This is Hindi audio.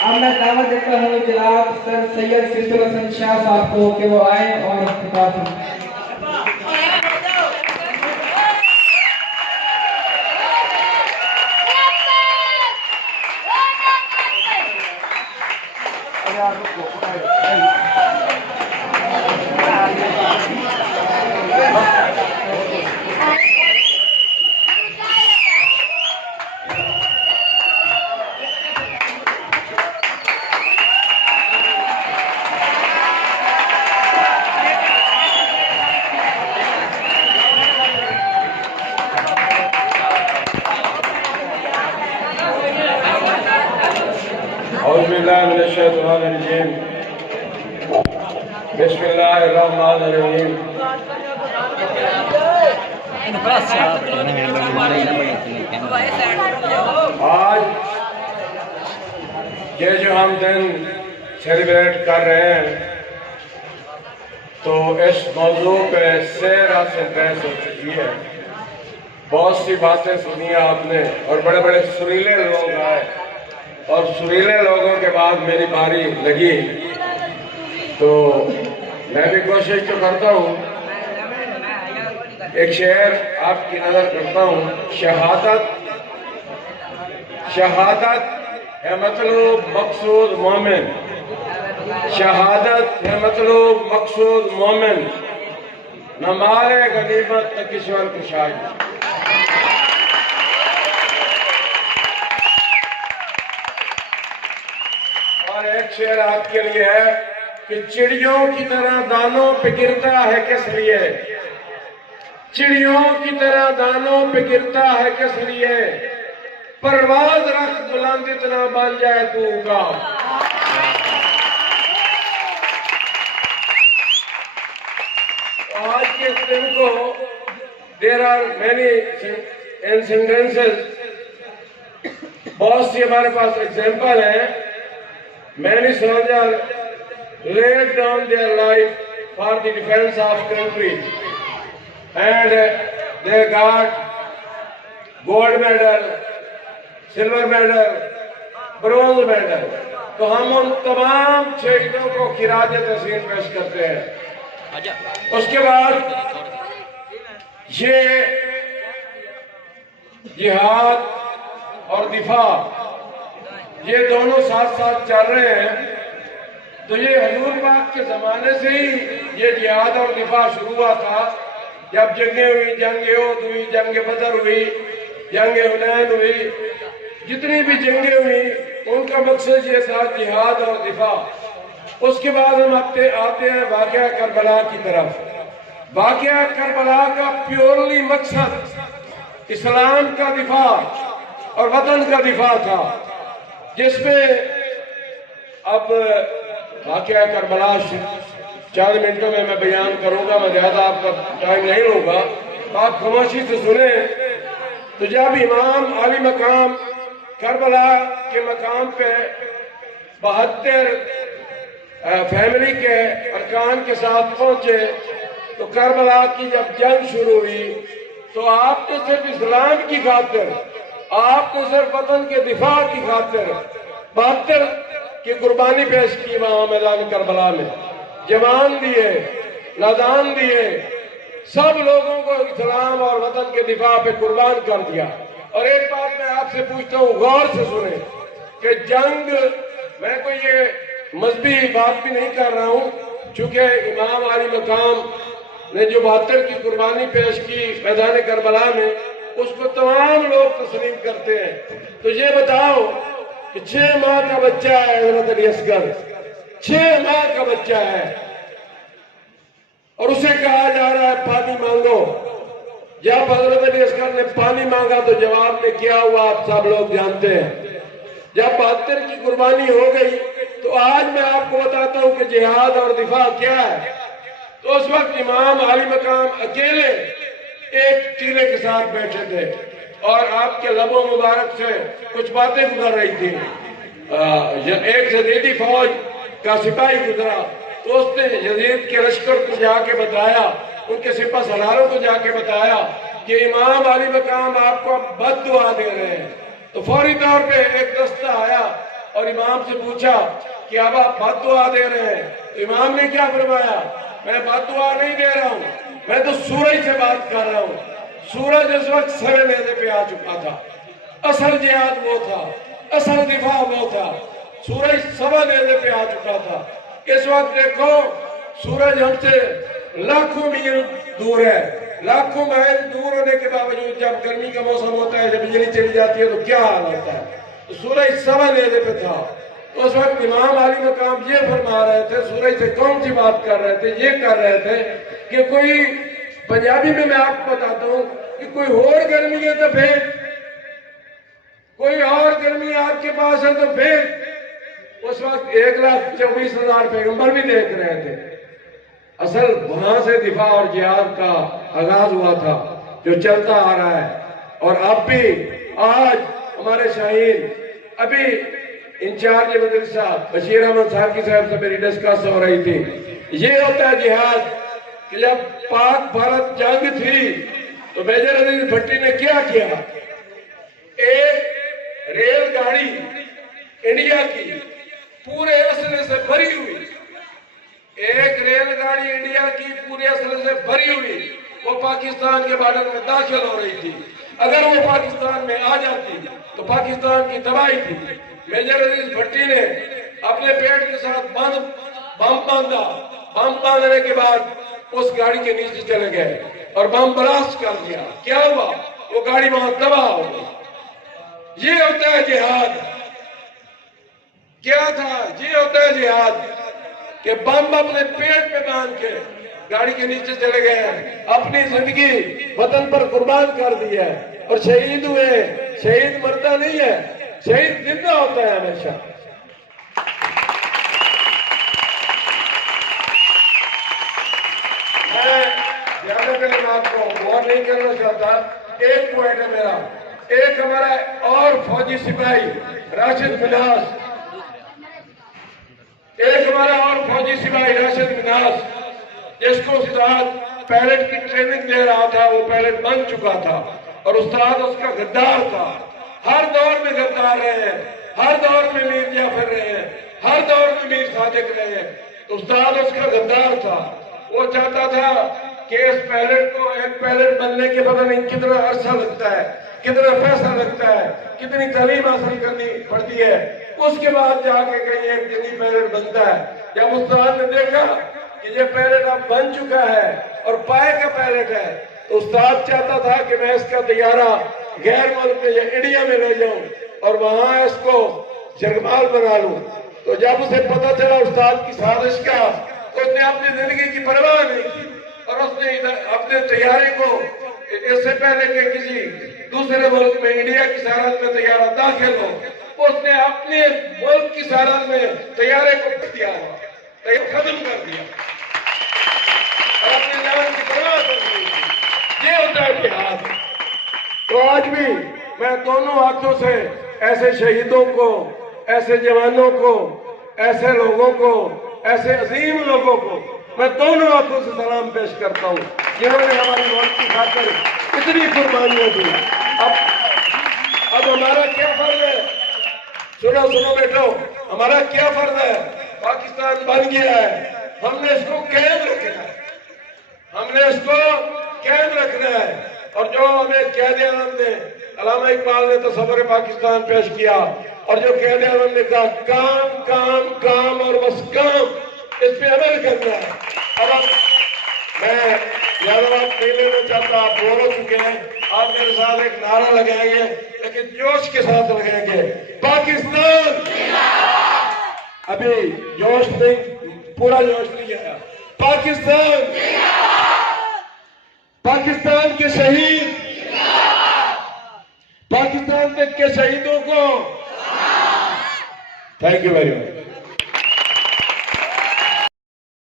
अब मैं दावत देता हूँ जनाब सर सैयद सिद्दुल हसन शाह साहब को कि वो आए और खिताब सुनाएं। बिस्मिल्लाहिर्रहमानिर्रहीम। आज ये जो हम दिन सेलिब्रेट कर रहे हैं तो इस मौजू पे सेरा से बहस हो चुकी है। बहुत सी बातें सुनी है आपने और बड़े बड़े सुरीले लोग आए और सुरीले लोगों के बाद मेरी बारी लगी तो मैं भी कोशिश तो करता हूँ। एक शेर आपकी नजर करता हूँ। शहादत है मतलब मकसूद मोमिन, शहादत है मतलब मकसूद मोमिन, न मारे गनीमत न किश्वर कुशाई। और एक शेर आपके लिए है कि चिड़ियों की तरह दानों पे गिरता है किस लिए, चिड़ियों की तरह दानों पे गिरता है किस लिए, परवाज रख बुलंद इतना बन जाए तू का। आज के इस दिन को देर आर मैनी इंसिडेंसेस, बहुत सी हमारे पास एग्जाम्पल है। Many soldier laid down their life for the defense of country and they got gold medal, silver medal, bronze medal। तो हम उन तमाम शहीदों को खिराज तहसीन पेश करते हैं। उसके बाद ये जिहाद और दिफा ये दोनों साथ साथ चल रहे हैं। तो ये हजूर पाक के जमाने से ही ये जिहाद और दिफा शुरू हुआ था। जब जंगें हुई, जंग ओहद हुई, जंग बदर हुई, जंग हुनैन हुई, जितनी भी जंगें हुई उनका मकसद ये था जिहाद और दिफा। उसके बाद हम आते हैं वाक़या करबला की तरफ। वाक़या करबला का प्योरली मकसद इस्लाम का दिफा और वतन का दिफा था, जिसमें अब वाक़या करबला चंद मिनटों में मैं बयान करूंगा। मैं ज्यादा आपका टाइम नहीं लूंगा, तो आप खामोशी से सुने। तो जब इमाम आली मकाम करबला के मकाम पे 72 फैमिली के अरकान के साथ पहुंचे तो करबला की जब जंग शुरू हुई तो आपने सिर्फ इस्लाम की खातिर, आपने सिर्फ वतन के दिफा की खातिर 72 की कुर्बानी पेश की। वहां मैदान करबला में जवान दिए, नादान दिए, सब लोगों को इस्लाम और वतन के दिफा पे कुर्बान कर दिया। और एक बात मैं आपसे पूछता हूँ, गौर से सुने कि जंग, मैं कोई ये मजहबी बात भी नहीं कर रहा हूँ, चूंकि इमाम आली मकाम ने जो 72 की कुर्बानी पेश की मैदान करबला में, उसको तमाम लोग तस्लीम करते हैं। तो ये बताओ कि 6 माह का बच्चा है हजरत अली असगर, 6 माह का बच्चा है और उसे कहा जा रहा है पानी मांगो। जब हजरत अली असगर ने पानी मांगा तो जवाब में क्या हुआ आप सब लोग जानते हैं। जब 72 की कुर्बानी हो गई तो आज मैं आपको बताता हूं कि जिहाद और दिफा क्या है। तो उस वक्त इमाम आली मकाम अकेले एक टीले के साथ बैठे थे और आपके लबों मुबारक से कुछ बातें गुजर रही थी। एक जदीदी फौज का सिपाही गुजरा तो उसने यजीद के लश्कर को जाके बताया, उनके सिपा सलारों को जाके बताया कि इमाम आली मकाम आपको बद दुआ दे रहे हैं। तो फौरी तौर पे एक दस्ता आया और इमाम से पूछा कि अब आप बद्दुआ दे रहे हैं, तो इमाम ने क्या फरमाया, मैं बद्दुआ नहीं दे रहा हूँ, मैं तो सूरज से बात कर रहा हूँ। सूरज उस वक्त सवे नेज़े पे आ चुका था। असल जिहाद वो था, असल दिफा वो था। सूरज सवा नेज़े पे आ चुका था। इस वक्त देखो सूरज हमसे लाखों मील दूर है। लाखों माइल दूर होने के बावजूद जब गर्मी का मौसम होता है, जब बिजली चली जाती है तो क्या हाल होता है। तो सूरज सवा नेज़े पे था। तो उस वक्त इमाम आली मकाम ये फरमा रहे थे, सूरज से कौन सी बात कर रहे थे, ये कर रहे थे कि कोई पंजाबी में मैं आपको बताता हूँ कि कोई और गर्मी है तो भेज, कोई और गर्मी आपके पास है तो भेज। उस वक्त 1,24,000 पैगंबर भी देख रहे थे। असल वहां से दिफा और जिहाद का आगाज हुआ था जो चलता आ रहा है। और अब भी आज हमारे शाहीन, अभी इंचार्ज मदरसा बशीर अहमद साहब से मेरी डिस्कस हो रही थी। ये होता है जिहाद कि जब पाक भारत जंग थी तो मेजर अजीज भट्टी ने क्या किया, एक रेलगाड़ी इंडिया की पूरे असले से भरी हुई, एक रेलगाड़ी इंडिया की पूरे असले से भरी हुई वो पाकिस्तान के बॉर्डर में दाखिल हो रही थी। अगर वो पाकिस्तान में आ जाती तो पाकिस्तान की तबाही थी। मेजर अजीज भट्टी ने अपने पेट के साथ बम बांधा। बम बांधने के बाद उस गाड़ी के नीचे चले गए और बम ब्लास्ट कर दिया। क्या हुआ, वो गाड़ी वहां तबाह हो गई। ये होता है जिहाद। क्या था, ये होता है जिहाद कि बम अपने पेट में बांध के गाड़ी के नीचे चले गए, अपनी जिंदगी वतन पर कुर्बान कर दी है और शहीद हुए। शहीद मरता नहीं है, शहीद जिंदा होता है हमेशा। मैं ज्यादा पहले आपको गौर नहीं करना चाहता। एक पॉइंट है मेरा, एक हमारा और फौजी सिपाही राशिद मिनास, एक हमारा और फौजी सिपाही राशिद मिनास, जिसको उस्ताद पायलट की ट्रेनिंग दे रहा था, वो पायलट बन चुका था और उस्ताद उसका गद्दार था। हर दौर में गद्दार रहे हैं, हर दौर में मीर जाफर रहे हैं, हर दौर में मीर सादिक रहे हैं। तो उस्ताद उसका गद्दार था। वो चाहता था कि इस पायलट को, एक पायलट बनने के पता नहीं कितना अरसा लगता है, कितना पैसा लगता है, कितनी तालीम हासिल करनी पड़ती है, उसके बाद जाके कहीं एक जनी पायलट बनता है। जब उस्ताद ने देखा कि ये पायलट अब बन चुका है और पाए का पायलट है, तो उस्ताद चाहता था कि मैं इसका तैयारा गैर मुल्क में या इंडिया में ले जाऊं और वहां इसको जरमाल बना लूं। तो जब उसे पता चला उस्ताद की साजिश का, तो उसने अपनी जिंदगी की परवाह नहीं की और उसने अपने तैयारे को इससे पहले कि किसी दूसरे मुल्क में इंडिया की सरहद में तैयारा दाखिल हो, उसने अपने मुल्क की सरहद में तैयारे को खत्म कर दिया और अपनी जान की परवाह कर दी। ये होता है जिहाद। तो आज भी मैं दोनों हाथों से ऐसे शहीदों को, ऐसे जवानों को, ऐसे लोगों को, ऐसे अजीम लोगों को मैं दोनों हाथों से सलाम पेश करता हूँ, जिन्होंने हमारी मौत की खातिर इतनी कुर्बानियां दी। अब हमारा क्या फर्ज है, सुनो सुनो बेटो, हमारा क्या फर्ज है। पाकिस्तान बन गया है, हमने इसको कायम रखना है, हमने इसको कायम रखना है। और जो हमें क़यादे आज़म ने, अल्लामा इकबाल ने तस्वुर पाकिस्तान पेश किया और जो क़यादे आज़म ने कहा काम काम काम और बस काम, इस पे अमल करना है। अब मैं ज्यादा बात नहीं लेना चाहता, आप बोल हो चुके हैं। आप मेरे साथ एक नारा लगाएंगे, लेकिन जोश के साथ लगाएंगे, पाकिस्तान। अभी जोश नहीं, पूरा जोश नहीं आया। पाकिस्तान, पाकिस्तान के शहीद, पाकिस्तान के शहीदों को थैंक यू वेरी मच।